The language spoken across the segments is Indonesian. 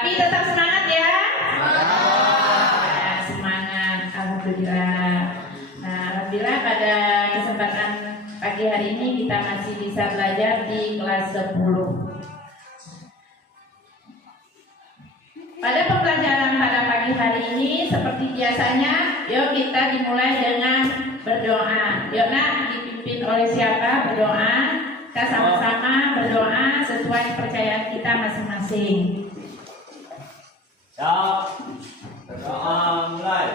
Tapi tetap semangat ya. Semangat, alhamdulillah. Nah, alhamdulillah pada kesempatan pagi hari ini kita masih bisa belajar di kelas 10. Pada pembelajaran pada pagi hari ini seperti biasanya, yuk kita dimulai dengan berdoa. Yuk nak, dipimpin oleh siapa berdoa? Kita sama-sama berdoa sesuai kepercayaan kita masing-masing. Siap. Berdoa mulai.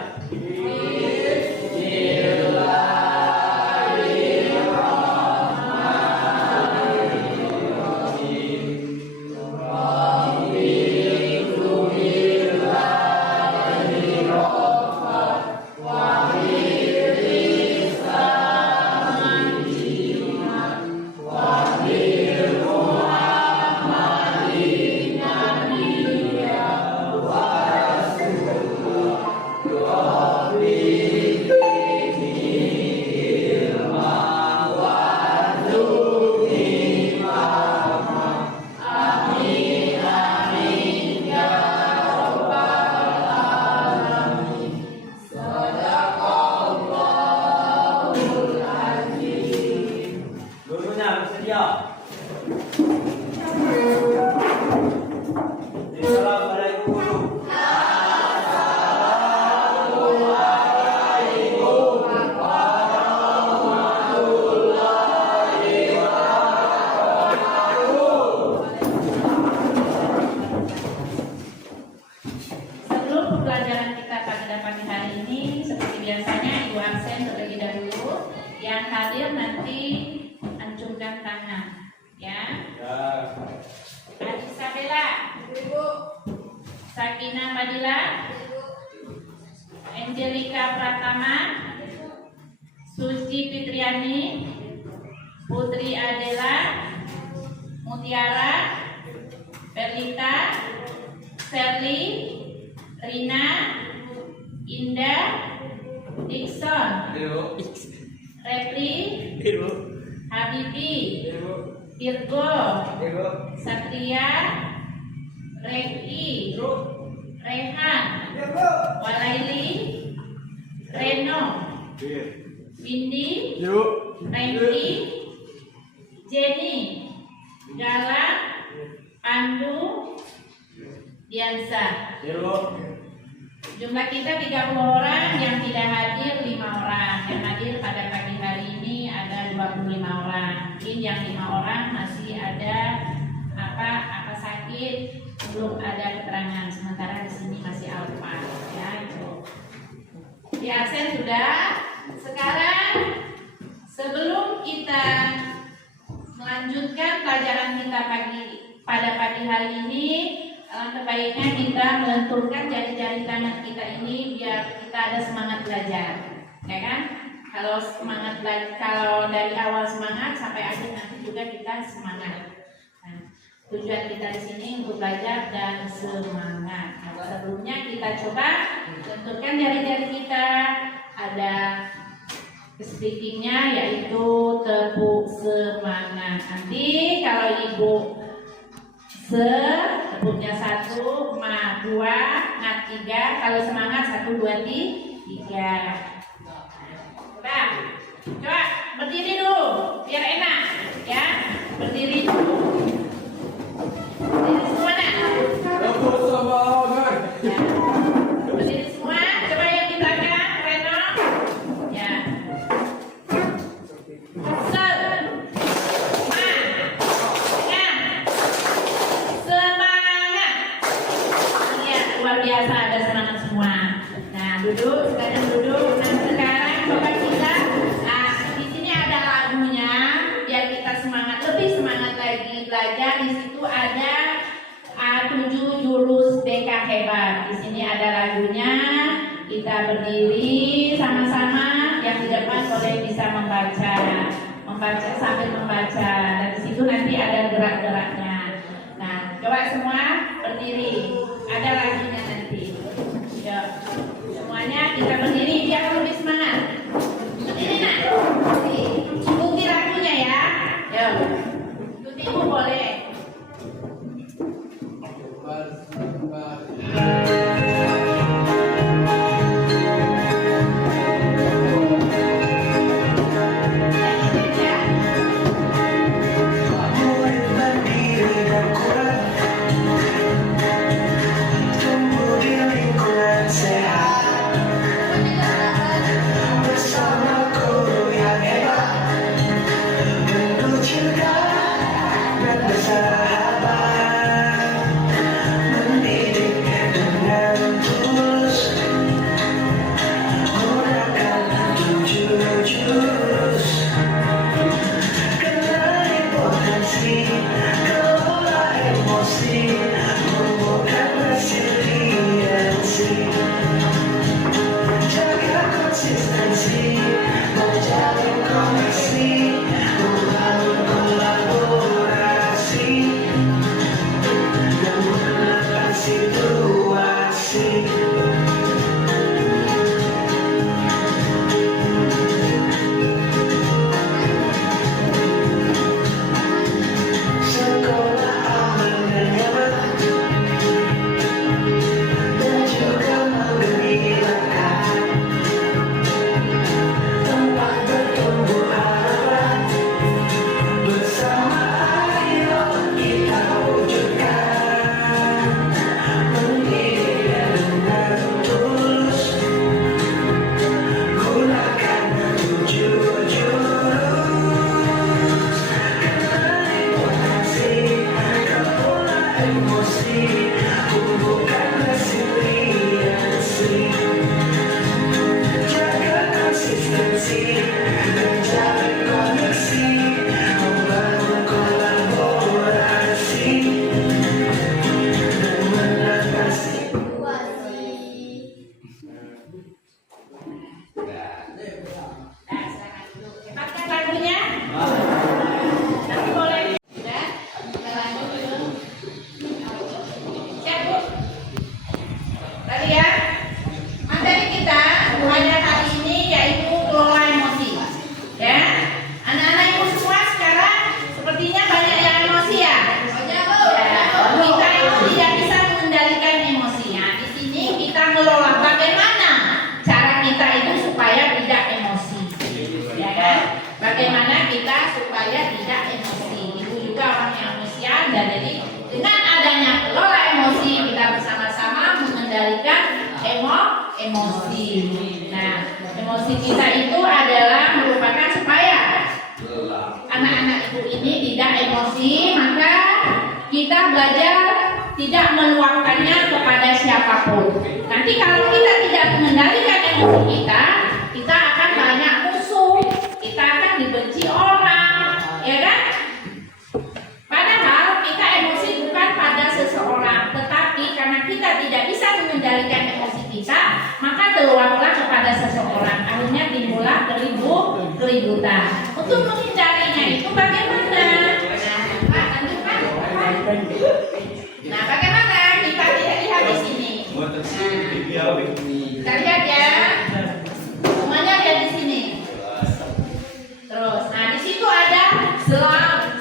Angelika Pratama, Suci Fitriani, Putri Adela, Mutiara, Berlita, Serly, Rina, Indah, Dixon, Repli, Habibi, Virgo, Satria, Reki, Rehan, Walaili, Reno, Windy, Randy, Jenny, Gala, Pandu, Diansa. Jumlah kita 30 orang, yang tidak hadir 5 orang. Yang hadir pada pagi hari ini ada 25 orang. Mungkin yang 5 orang masih ada apa sakit, belum ada keterangan. Sementara di sini masih alfa, ya itu. Di absen sudah. Sekarang sebelum kita melanjutkan pelajaran kita pada pagi hari ini, alangkah baiknya kita melenturkan jari-jari tangan kita ini biar kita ada semangat belajar, ya kan? Kalau semangat belajar, kalau dari awal semangat sampai akhir nanti juga kita semangat. Nah, tujuan kita di sini untuk belajar dan semangat. Nah, sebelumnya kita coba lenturkan jari-jari kita. Ada speakingnya yaitu tepuk semangat. Nanti kalau ibu tepuknya 1, ma 2, ngat 3. Kalau semangat 1, 2, 3. Coba berdiri dulu biar enak, ya. Berdiri dulu. Berdiri semua nak. Ya. Berdiri semua. Coba yang di belakang, Reno. Ya. Luar biasa, ada semangat semua. Nah, duduk, sekarang duduk. Nah, sekarang coba kita, di sini ada lagunya, biar kita semangat, lebih semangat lagi belajar. Di situ ada 7 jurus BK hebat. Di sini ada lagunya. Kita berdiri sama-sama. Yang di depan boleh bisa membaca sambil membaca. Dan di situ nanti ada gerak-geraknya. Nah, coba semua berdiri. Ada lagunya nanti. Yuk, semuanya kita berdiri biar lebih semangat. Berdiri nak. Ikuti lagunya ya. Yuk, ikuti ibu boleh. emosi. Nah, emosi kita itu adalah merupakan supaya anak-anak ibu ini tidak emosi, maka kita belajar tidak meluapkannya kepada siapapun. Nanti kalau kita tidak mengendalikan emosi kita, kita akan banyak musuh, kita akan dibenci orang, ya kan? Padahal kita emosi bukan pada seseorang, tetapi karena kita tidak bisa mengendalikan emosi kita, maka terluaplah kepada seseorang. Akhirnya timbullah keributan. Untuk menghindarinya itu bagaimana? Nah, bagaimana? Kita tidak lihat di sini. Kita lihat ya. Semuanya lihat di sini. Terus, nah di situ ada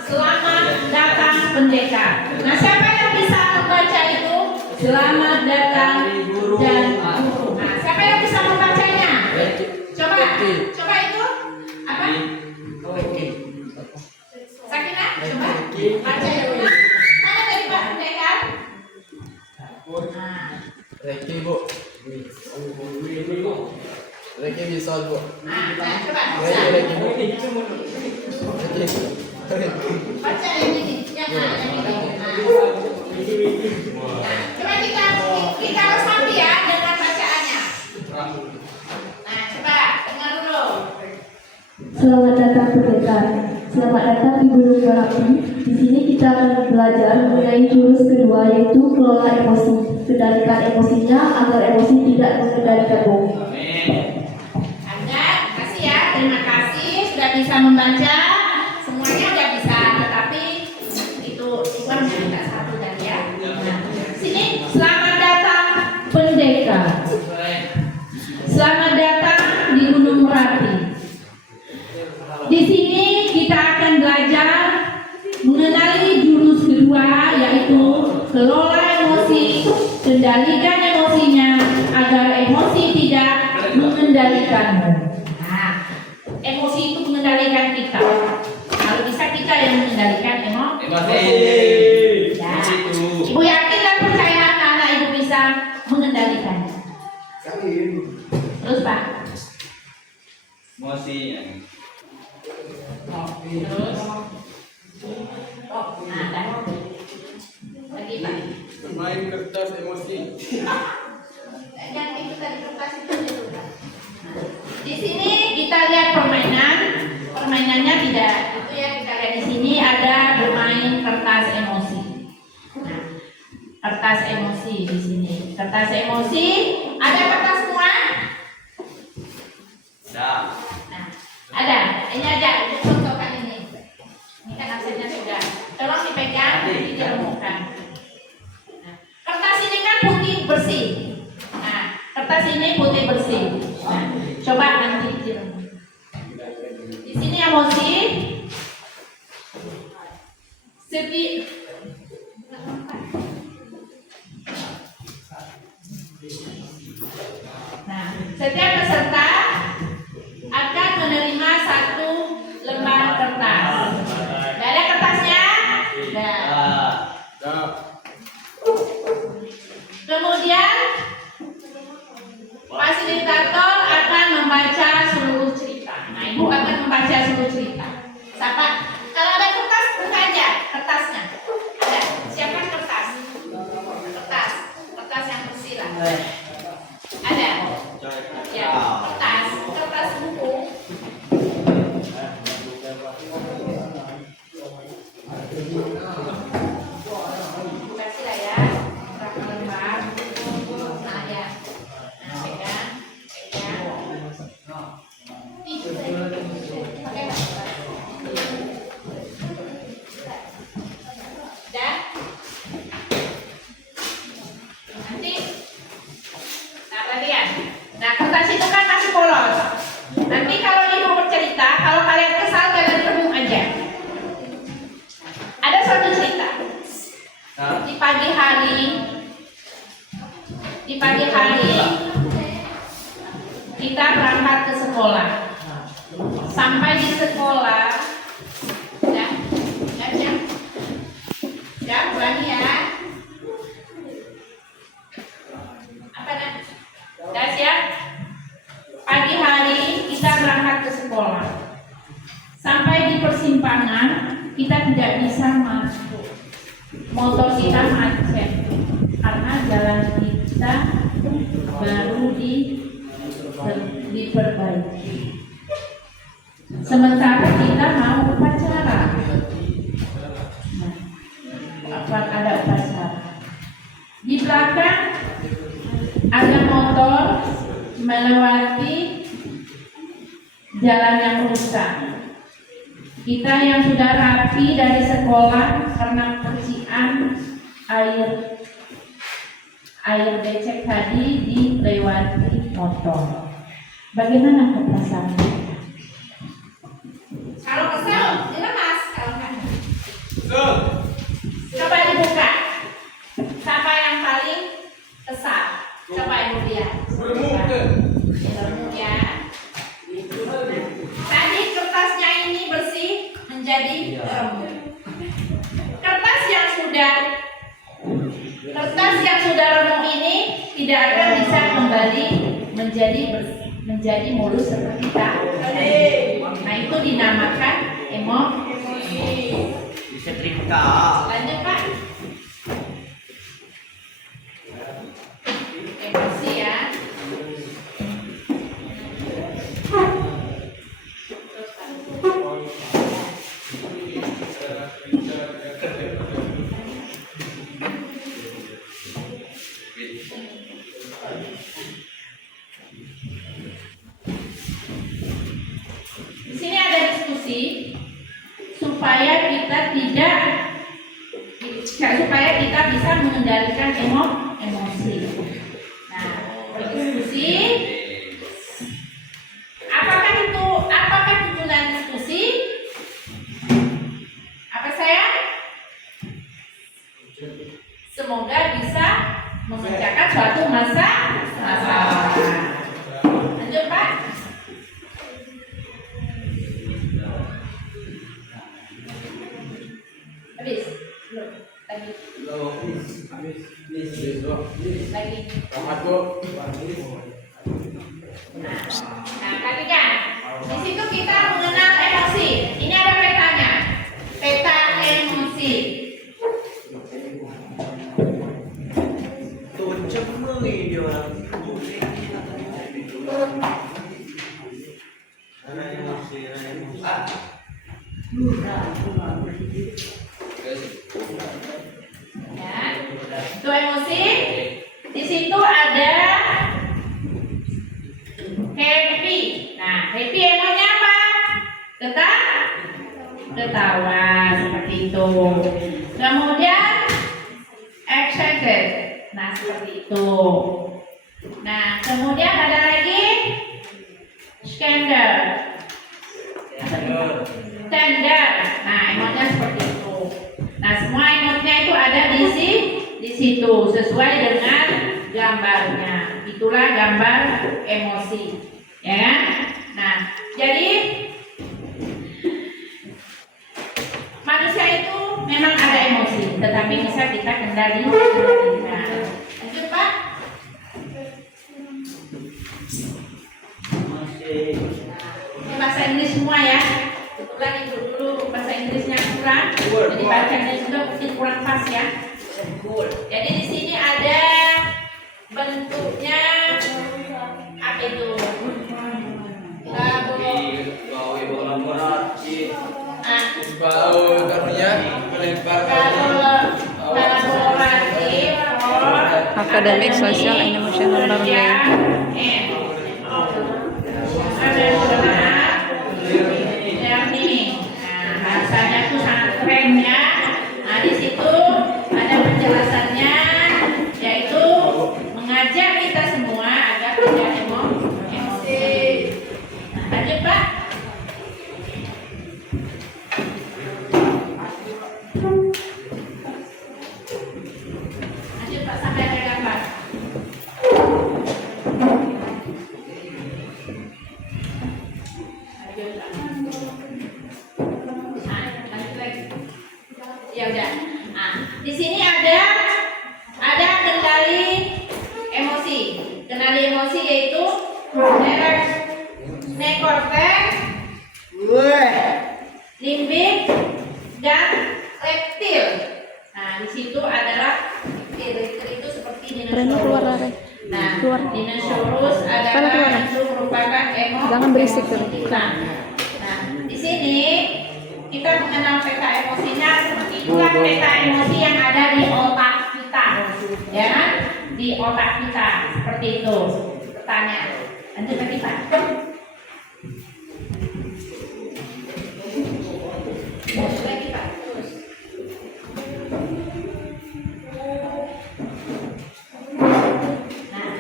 selamat datang pendekar. Nah, siapa yang bisa membaca itu? Selamat datang dan guru. Nah, siapa yang bisa membacanya? Coba itu apa? Sakinah, coba baca ya. Mana tadi Pak pendekar? Nah, Reki bu, Reki bisa bu. nah coba. Reki bu. Baca yang ini, yang ini. Nah, coba kita resapi ya dengan bacaannya. Nah, coba dengar dulu. Selamat datang pendekar. Selamat datang di Gunung Merapi. Di sini kita akan belajar mengenai jurus kedua, yaitu kelola emosi. Kendalikan emosinya agar emosi tidak mengendalikanmu. Anda, kasih ya, terima kasih sudah bisa membaca. Semuanya sudah bisa, tetapi itu hanya tidak satu tadi ya. Nah, sini selamat datang pendekar. Selamat datang di Gunung Merapi. Di sini kita akan belajar mengenali jurus kedua, yaitu kelola emosi, kendalikan emosinya agar emosi tidak mengendalikanmu. Nah, emosi itu mengendalikan kita. Kalau bisa kita yang mengendalikan emosi. Ya. Ibu yakin dan percaya anak-anak ibu bisa mengendalikannya. Terus Pak. Emosi. Terus. Nah, dah. Lagi Pak. Bermain kertas emosi. Yang itu tadi kertas itu dulu. Di sini kita lihat permainannya tidak itu ya, kita lihat di sini ada bermain kertas emosi. Nah, kertas emosi di sini. Kertas emosi, ada kertas semua? Nah, ada. Ini aja, untuk contohkan ini. Ini kan absennya sudah. Tolong dipegang, diremukkan. Nah, kertas ini kan putih bersih. Nah, kertas ini putih bersih. Nah, coba nanti diremuk. Di sini emosi. Nah, setiap peserta akan menerima satu lembar kertas. Tidak ada kertasnya? Nah. Kemudian fasilitator akan membaca seluruh cerita. Nah, ibu akan membaca seluruh cerita. Siapa? Kalau ada kertas, buka aja kertasnya. Ada. Siapkan kertas. Kertas yang bersih lah. Ada. Ya, kertas buku. Kasih lah ya. Berapa lembar? Nah, ya. Nah, pegang. Pakai lah. Dan nanti perhatian. Nah, kertas itu kan masih polos. Nanti kalau ibu bercerita, kalau kalian kesal, kalian remuk aja. Ada satu cerita. Di pagi hari kita berangkat ke sekolah. Sampai di sekolah, ya berani ya. Apa nak? Udah siap? lapangan, kita tidak bisa masuk. Motor kita macet karena jalan kita baru diperbaiki. Sementara kita mau upacara. Nah, ada upacara. Di belakang ada motor melewati jalan yang rusak. Kita yang sudah rapi dari sekolah karena percikan air becek tadi dilewati motor. Bagaimana perasaan kita? Kalau kesel, dilemas. Kalau kan, coba dibuka. Siapa yang paling kesal? Coba ibu lihat. Ya. Tadi kertasnya ini bersih menjadi remuk. Kertas yang sudah remuk ini tidak akan bisa kembali menjadi mulus seperti tadi. Nah, itu dinamakan emosi. Disetrika. Lanjut Pak. Emosi ya. Di sini ada diskusi supaya kita bisa mengendalikan emosi. Nah, berdiskusi. Apakah tujuan diskusi? Apa saya? Semoga bisa memecahkan suatu masalah. Lanjut Pak. Habis? Belum? Lagi? Nah, perhatikan. Di situ kita mengenal emosi. Ini ada petanya. Peta emosi. Ya, itu emosi. Di situ ada happy. Nah, happy emangnya apa? Ketawa seperti itu. Kemudian excited. Nah, seperti itu. Nah, kemudian ada lagi scandal. Tender. Nah, emotnya seperti itu. Nah, semua emotnya itu ada di situ sesuai dengan gambarnya. Itulah gambar emosi, ya kan? Nah, jadi manusia itu memang ada emosi, tetapi bisa kita kendalikan. Lanjut Pak. Ini bahasa Inggris semua ya. Kebetulan ibu dulu bahasa Inggrisnya kurang, jadi bacanya juga mungkin kurang pas ya. Jadi di sini ada bentuknya apa itu? Academic, social, and emotional learning. Bahasanya tuh sangat keren ya. Nah, di situ ada penjelasannya, yaitu mengajak kita semua agar tidak emosi. Nah, lanjut Pak. Lanjut Pak sampai ada gambar. Ya udah. Nah, di sini ada kendali emosi. Kendali emosi yaitu neokortex, limbik, dan reptil. Nah, di situ adalah reptil itu seperti Reno keluar dinosaurus. lari. Nah, Keluar. dinosaurus Sana adalah keluar. itu merupakan Jangan berisik emosi tuh. kita. Nah, di sini kita mengenal peta emosinya seperti itulah peta emosi yang ada di otak kita, ya kan? Di otak kita seperti itu. Pertanyaan. Lanjut lagi Pak. Lanjut lagi Pak. Terus. Nah,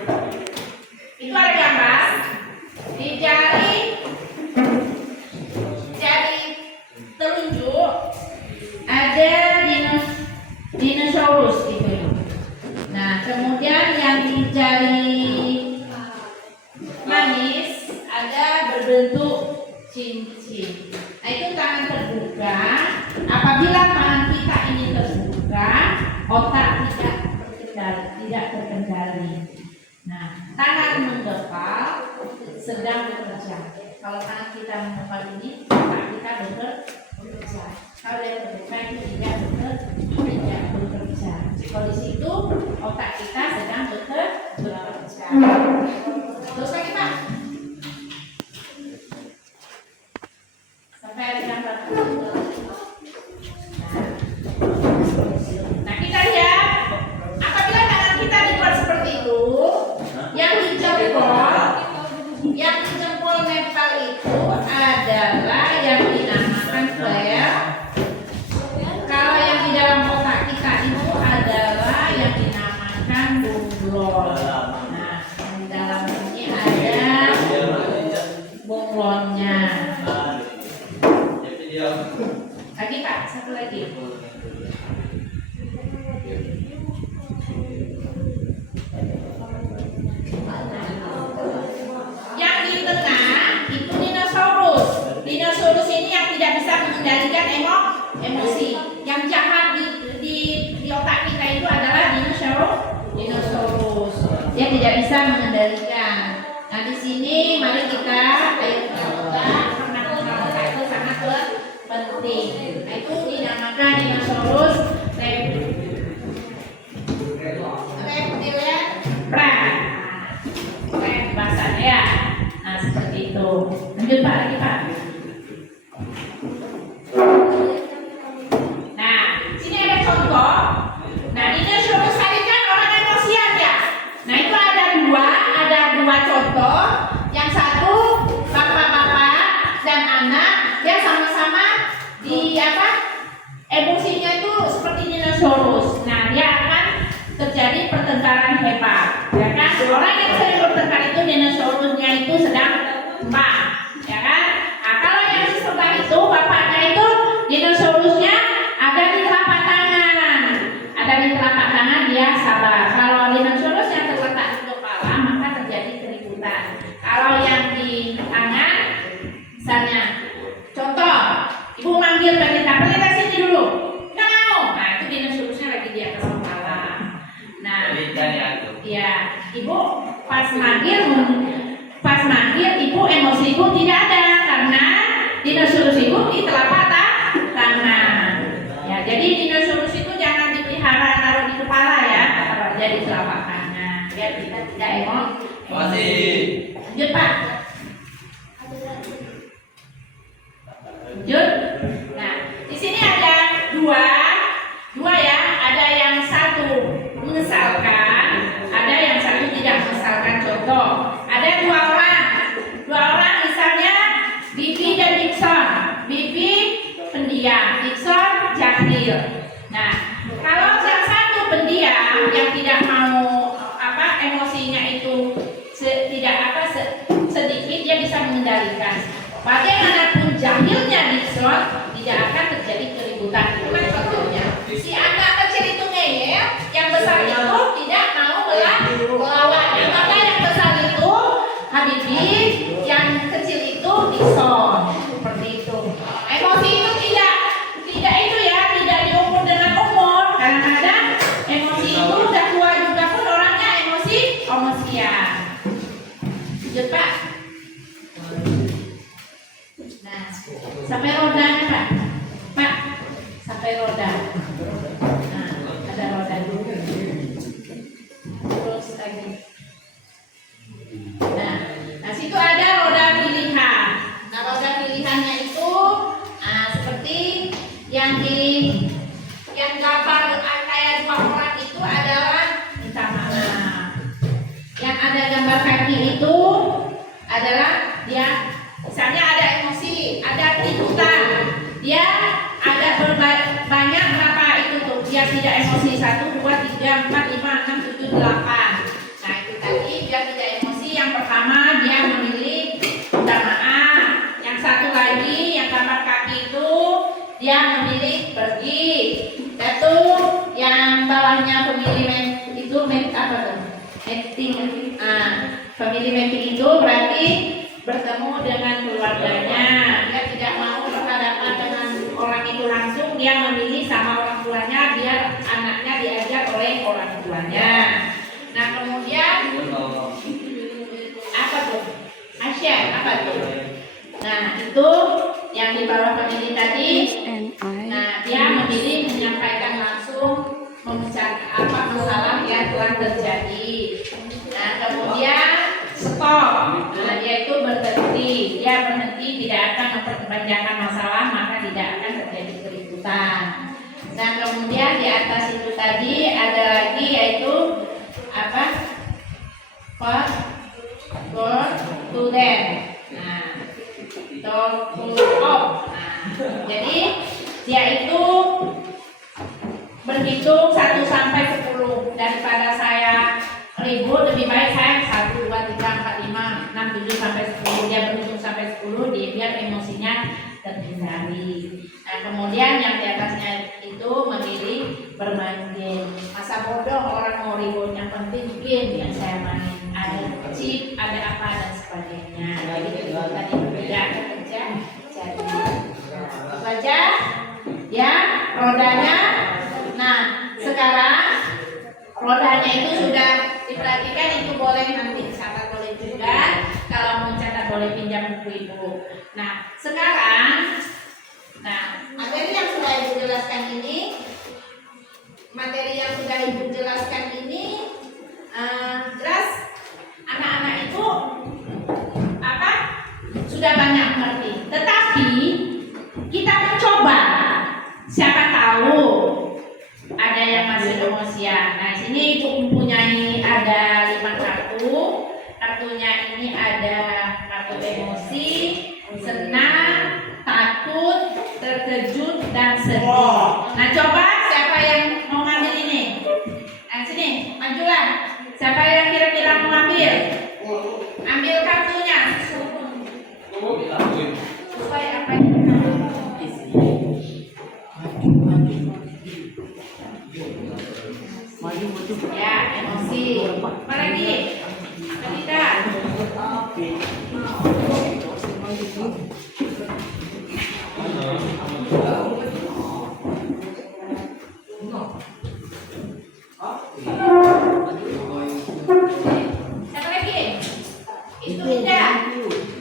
itu ada gambar di jari telunjuk ada dinosaurus gitu. Nah, kemudian yang di jari manis ada berbentuk cincin. Nah, itu tangan terbuka. Apabila tangan kita ini terbuka, otak tidak terkendali. Nah, tangan menggepal sedang bekerja. Kalau tangan kita menggepal ini, otak kita bekerja. Kalau dia terbuka itu tidak bekerja. Kalau di situ otak kita sedang bekerja. Terus lagi Pak. Sampai ada yang berapa? Nah, kita lihat apabila tangan kita dibuat seperti itu, yang di jempol nempel itu adalah yang dinamakan flare. Kalau yang di dalam otak kita itu adalah yang dinamakan bunglon. Nah, yang di dalam ini ada bunglonnya. Lagi Pak, satu lagi. Yang di tengah itu dinosaurus. Dinosaurus ini yang tidak bisa mengendalikan emosi. Yang jahat di otak kita itu adalah dinosaurus. Dia tidak bisa mengendalikan. Nah, di sini mari kita karena otak itu sangat penting. Nah, itu dinamakan dinosaurus reptilian prime. Bahasanya ya. Nah, seperti itu. Lanjut Pak, lagi Pak. Nah, sini ada contoh. Nah, dinosaurus tadi kan orang emosian ya. Nah, itu ada dua contoh. Yang satu bapak-bapak dan anak, dia sama-sama di emosinya itu seperti dinosaurus. Nah, dia akan terjadi pertengkaran hebat, ya kan? Orang yang sering bertengkar itu dinosaurusnya itu sedang berkembang, ya kan? Nah, kalau yang di sebelah itu bapaknya itu dinosaurusnya ada di telapak tangan, dia sabar. Kalau dinosaurus yang terletak di kepala maka terjadi keributan. Kalau yang di tangan, misalnya, contoh, ibu manggil pendeta sini dulu, nggak mau. Nah, itu dinosaurusnya lagi di atas kepala. Nah, ya, ibu pas manggil ibu emosi ibu tidak ada karena dinosaurus ibu di telapak tangan. Ya, jadi dinosaurus itu jangan dipelihara taruh di kepala ya, taruh aja di telapak tangan biar kita tidak emosi. Lanjut Pak. Lanjut. Nah, di sini ada dua ya, ada yang satu menyesalkan, ada yang satu tidak menyesalkan. Contoh, ada dua orang misalnya Bibi dan Dixon. Bibi pendiam, Dixon jahil. Nah, kalau yang satu pendiam yang tidak mau emosinya itu sedikit, dia bisa mengendalikan. Bagaimanapun jahilnya Dixon, tidak akan terjadi keributan. Itu kan contohnya. Si anak kecil itu ngeyel, yang besar itu tidak mau melawan. Maka yang besar itu Habibie, yang kecil itu Dixon. Seperti itu. Emosi itu tidak diukur dengan umur. Kadang-kadang emosi itu udah tua juga pun orangnya emosian. Lanjut Pak. Nah, Sampai rodanya Pak. Pak, sampai roda. Nah, ada roda dulu. Terus lagi. Nah, situ ada roda pilihan. Nah, roda pilihannya itu seperti yang gambar kayak 2 orang itu adalah minta maaf. Yang ada gambar kaki itu adalah dia misalnya ada emosi, ada tuntutan, dia ada banyak berapa itu tuh, dia tidak emosi 1, 2, 3, 4, 5, 6, 7, 8. Nah itu tadi dia tidak emosi. Yang pertama dia memilih minta maaf. Yang satu lagi yang gambar kaki itu dia memilih pergi. Satu yang bawahnya pemilih itu apa tuh? Family mapping itu berarti bertemu dengan keluarganya. Dia tidak mau berhadapan dengan orang itu langsung, dia memilih sama orang tuanya biar anaknya diajar oleh orang tuanya. Nah kemudian apa tuh? Asya apa tuh? Nah itu yang di bawah family tadi. Nah dia memilih menyampaikan langsung membicarakan apa masalah yang telah terjadi. Nah kemudian stop. Nah dia itu berhenti. Dia berhenti, tidak akan memperpanjangkan masalah, maka tidak akan terjadi keributan. Nah kemudian di atas itu tadi ada lagi yaitu apa? Go to them. Nah talk to off. Nah jadi dia itu berhitung 1 sampai 10. Daripada saya ribut, lebih baik saya 1, 2, 3, 4, 5, 6, 7 sampai 10. Dia berhitung sampai 10, dia biar emosinya terhindari. Nah kemudian yang di atasnya itu memilih bermain game. Masa bodoh orang mau ribut, yang penting game yang saya main. Ada chip, ada apa dan sebagainya. Jadi itu tadi berbeda kerja. Jadi saja ya rodanya. Nah sekarang rodanya itu sudah diperhatikan, itu boleh nanti catat, boleh juga kalau mau catat boleh pinjam buku ibu. Nah sekarang materi yang sudah ibu jelaskan ini jelas anak-anak itu apa sudah banyak mengerti, tetapi kita mencoba, siapa tahu ada yang masih emosian. Nah sini ibu mempunyai ada 5 kartu. Kartunya ini ada kartu emosi, senang, takut, terkejut, dan sedih. Nah coba siapa yang mau ngambil ini? Nah sini majulah. Siapa yang kira-kira mau ngambil? Ambil kartunya. Supaya apa ini? Ya, emosi. Apa lagi? Kita. Siapa lagi? Itu Indah.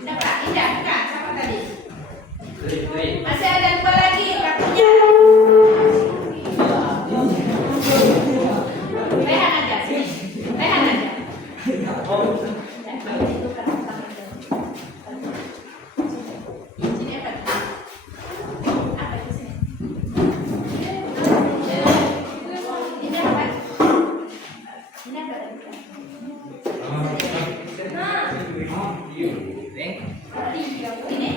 Siapa? Indah, bukan? Siapa tadi? Masih ada 2 lagi kartunya. Rehan aja sini. Rehan aja. Sini apa? Apa di sini? Ini apa? Ini apa? Ini?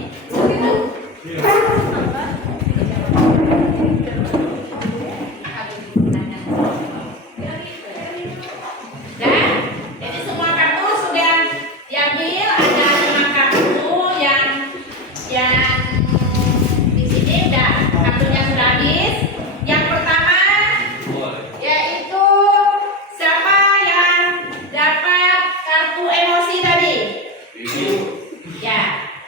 Jadi semua kartu sudah diambil, ada 5 kartu yang di sini udah kartunya sudah habis. Yang pertama yaitu siapa yang dapat kartu emosi tadi? Ya,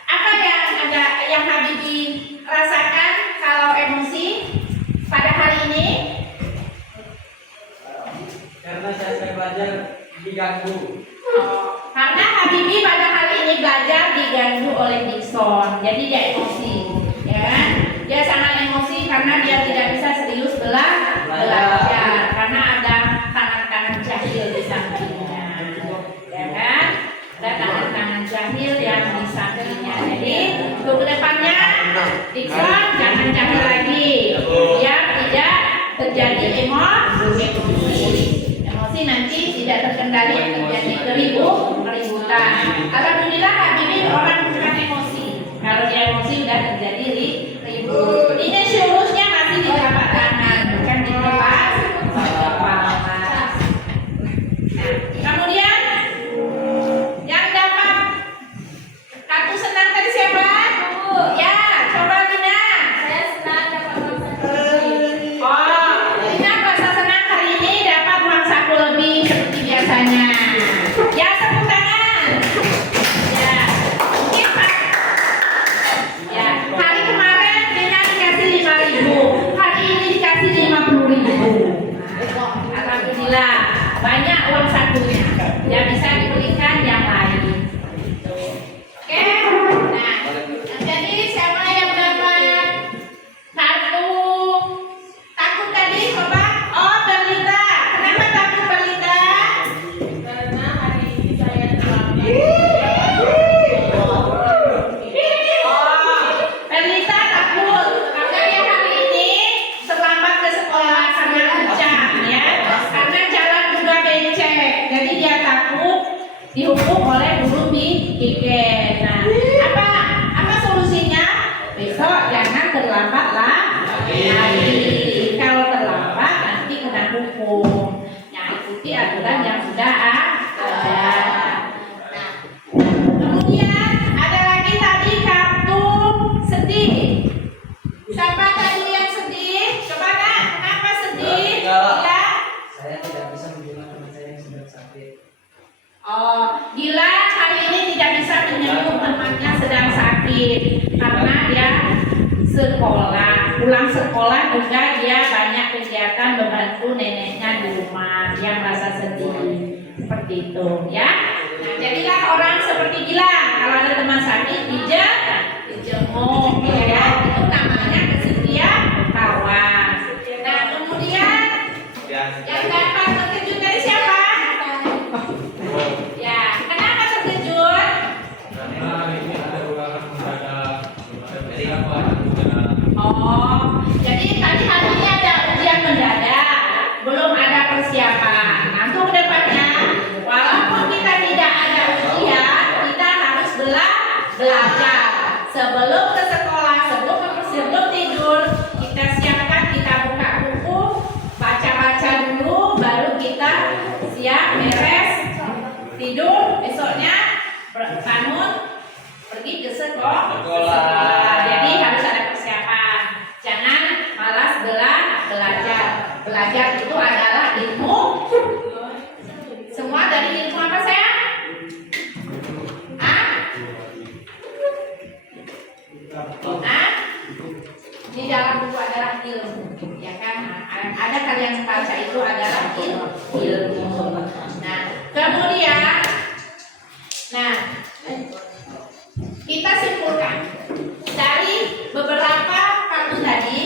apa yang ada yang Habibi rasakan kalau emosi pada hari ini? Karena saya belajar diganggu. Karena Habibi pada hari ini belajar diganggu oleh Dixon, jadi dia emosi. ya kan? Dia sangat emosi karena dia tidak bisa serius belajar karena ada tangan-tangan jahil di sampingnya, ya kan? Ada tangan-tangan jahil yang di sampingnya. Jadi untuk kedepannya Dixon jangan jahil lagi, biar tidak terjadi emosi nanti tidak terkendali, terjadi keributan. Alhamdulillah Habibie orang bukan emosi. Kalau dia emosi sudah terjadi ribut. Ini seluruhnya masih di telapak tangan, bukan di lepas kepala. Nah, kemudian yang dapat kartu senang tadi siapa? Ya, coba Lina. Saya senang dapat Oh, Lina merasa senang hari ini dapat uang saku lebih seperti biasanya. Ya, tepuk tangan. Ya, mungkin Pak. Ya, hari kemarin Lina dikasih 5.000, hari ini dikasih 50.000. Alhamdulillah, banyak uang sakunya. Ya bisa dibelikan yang lain. Oke, nah, jadi siapa yang dapat kartu takut tadi? Coba. Oh, Berlita. Kenapa takut Berlita? karena hari ini saya terlambat. Oh, Berlita takut karena dia hari ini terlambat ke sekolah karena hujan, ya. Karena jalan juga becek, jadi dia takut dihukum oleh guru piket. Nah, apa solusinya? Besok jangan terlambat lagi. Kalau terlambat nanti kena hukum. Nah, ikuti aturan yang sudah ada. Nah, kemudian ada lagi tadi kartu sedih. Siapa tadi yang sedih? Coba Kak, kenapa sedih? Ya. Saya tidak bisa menjenguk teman saya yang sedang sakit. Oh, Gila hari ini tidak bisa menjenguk temannya sedang sakit karena dia pulang sekolah juga dia banyak kegiatan membantu neneknya di rumah, dia merasa sedih seperti itu, ya. Nah, jadilah orang seperti Gila, kalau ada teman sakit dijenguk, ya, itu namanya kesetiaan kawan. Nah, kemudian yang dapat terkejut dari siapa? Ya, kenapa terkejut? Karena ini ada ulangan mendadak dari apa? Oh, jadi tadi hari ini ada ujian mendadak, belum ada persiapan. Nah, untuk kedepannya, walaupun kita tidak ada ujian, kita harus belajar. Sebelum ke sekolah, sebelum tidur, kita siapkan, kita buka buku, baca-baca dulu, baru kita siap beres tidur. Besoknya bangun pergi ke sekolah. Jadi harus ada persiapan. Jangan malas belajar. Belajar itu adalah ilmu. Semua dari ilmu apa saya? Di dalam buku adalah ilmu, ya kan? Ada kalian baca itu adalah ilmu. Nah, kemudian, kita simpulkan dari beberapa kartu tadi,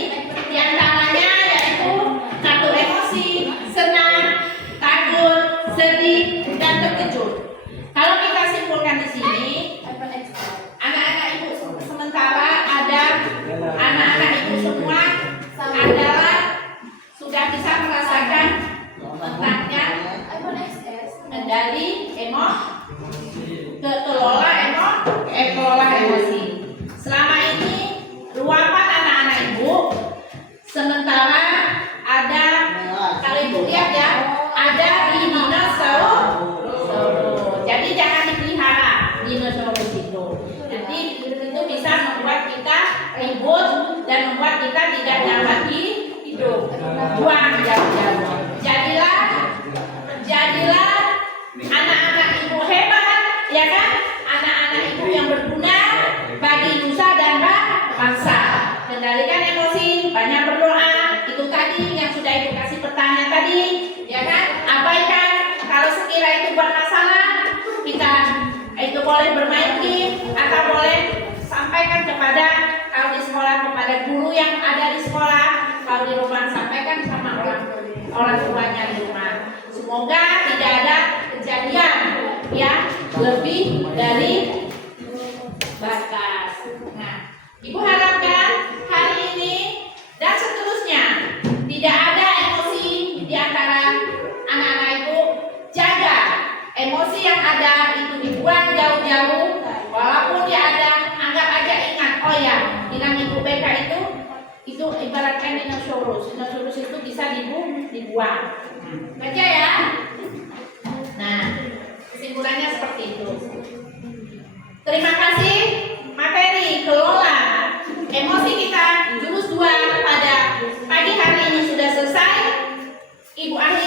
di antaranya yaitu kartu emosi, senang, takut, sedih, dan terkejut. Kalau kita simpulkan di sini, anak-anak ibu sementara ada anak-anak ibu semua adalah sudah bisa merasakan tentangnya kendali kelola emosi. Selama ini luapan anak-anak ibu sementara ada, kalau ibu lihat ya, ada di dinosaurus. Jadi jangan dipelihara dinosaurus itu. Nanti itu bisa membuat kita ribut dan membuat kita tidak nyaman di hidup. Buang jauh-jauh. Jadilah anak-anak ibu hebat, ya kan? Anak-anak ibu yang berguna bagi nusa dan bangsa. Kendalikan emosi, banyak berdoa. Itu tadi yang sudah ibu kasih pertanyaan tadi, ya kan? Abaikan kalau sekira itu bermasalah, kita itu boleh bermain game atau boleh sampaikan kepada kalau di sekolah sekolah, kepada guru yang ada di sekolah. Kalau di rumah sampaikan sama orang tuanya di rumah. Semoga tidak ada kejadian yang lebih dari batas. Nah, Ibu harapkan hari ini dan seterusnya tidak ada emosi di antara anak-anak Ibu. Jaga emosi yang ada itu dibuang jauh-jauh. Walaupun dia ada, anggap aja ingat. Oh ya, bilang Ibu BK itu ibaratkan dinosaurus. Dinosaurus itu bisa dibuang. Baca ya. Nah, kesimpulannya seperti itu. Terima kasih. Materi kelola emosi kita jurus 2 pada pagi hari ini sudah selesai. Ibu akhiri